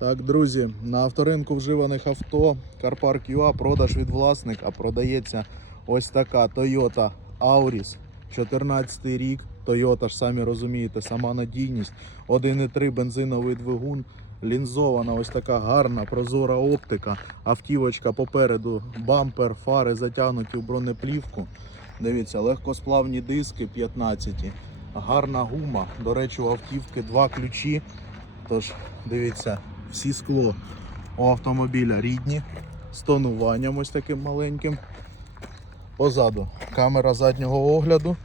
Так, друзі, на авторинку вживаних авто CarPark UA продаж від власника продається ось така Toyota Auris, 14 рік. Toyota ж самі розумієте, сама надійність. 1,3 бензиновий двигун. Лінзована ось така гарна прозора оптика. Автівочка попереду, бампер, фари затягнуті в бронеплівку. Дивіться, легкосплавні диски 15. Гарна гума. До речі, у автівки два ключі. Тож, дивіться, всі скло у автомобіля рідні, з тонуванням ось таким маленьким. Позаду камера заднього огляду.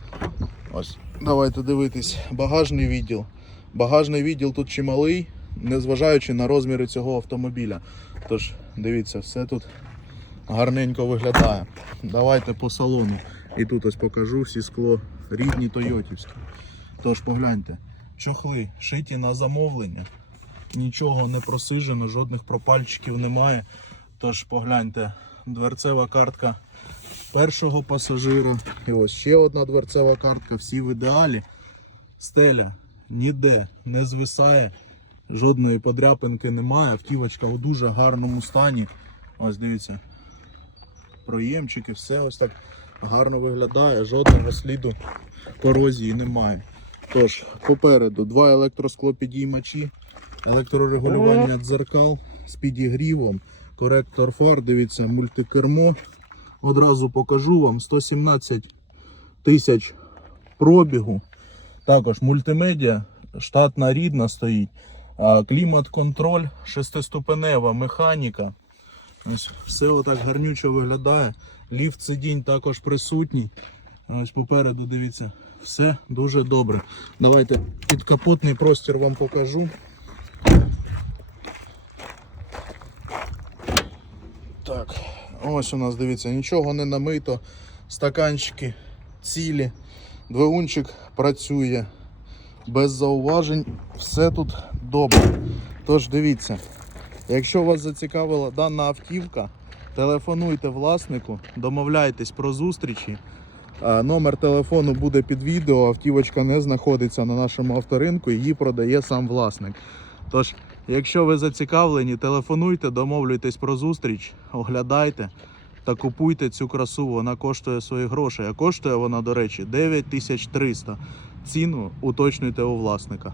Ось, давайте дивитись. Багажний відділ. Багажний відділ тут чималий, незважаючи на розміри цього автомобіля. Тож, дивіться, все тут гарненько виглядає. Давайте по салону. І тут ось покажу всі скло рідні тойотівські. Тож погляньте, чохли шиті на замовлення. Нічого не просижено, жодних пропальчиків немає. Тож погляньте, дверцева картка першого пасажира. І ось ще одна дверцева картка, всі в ідеалі. Стеля ніде не звисає, жодної подряпинки немає. Автівочка у дуже гарному стані. Ось дивіться, проємчики, все ось так гарно виглядає, жодного сліду корозії немає. Тож, попереду два електросклопідіймачі, електрорегулювання дзеркал з підігрівом, коректор фар, дивіться, мультикермо. Одразу покажу вам 117 тисяч пробігу. Також мультимедіа, штатна рідна стоїть. Клімат-контроль, шестиступенева механіка. Ось все отак гарнючо виглядає. Ліфт сидінь також присутній. Ось попереду дивіться, все дуже добре. Давайте підкапотний простір вам покажу. Так, ось у нас дивіться, нічого не намито, стаканчики цілі, двигунчик працює без зауважень, все тут добре. Тож дивіться, якщо вас зацікавила дана автівка, телефонуйте власнику, домовляйтесь про зустрічі. Номер телефону буде під відео. Автівочка не знаходиться на нашому авторинку, її продає сам власник. Тож, якщо ви зацікавлені, телефонуйте, домовлюйтесь про зустріч, оглядайте та купуйте цю красу. Вона коштує свої гроші. А коштує вона, до речі, 9300. Ціну уточнюйте у власника.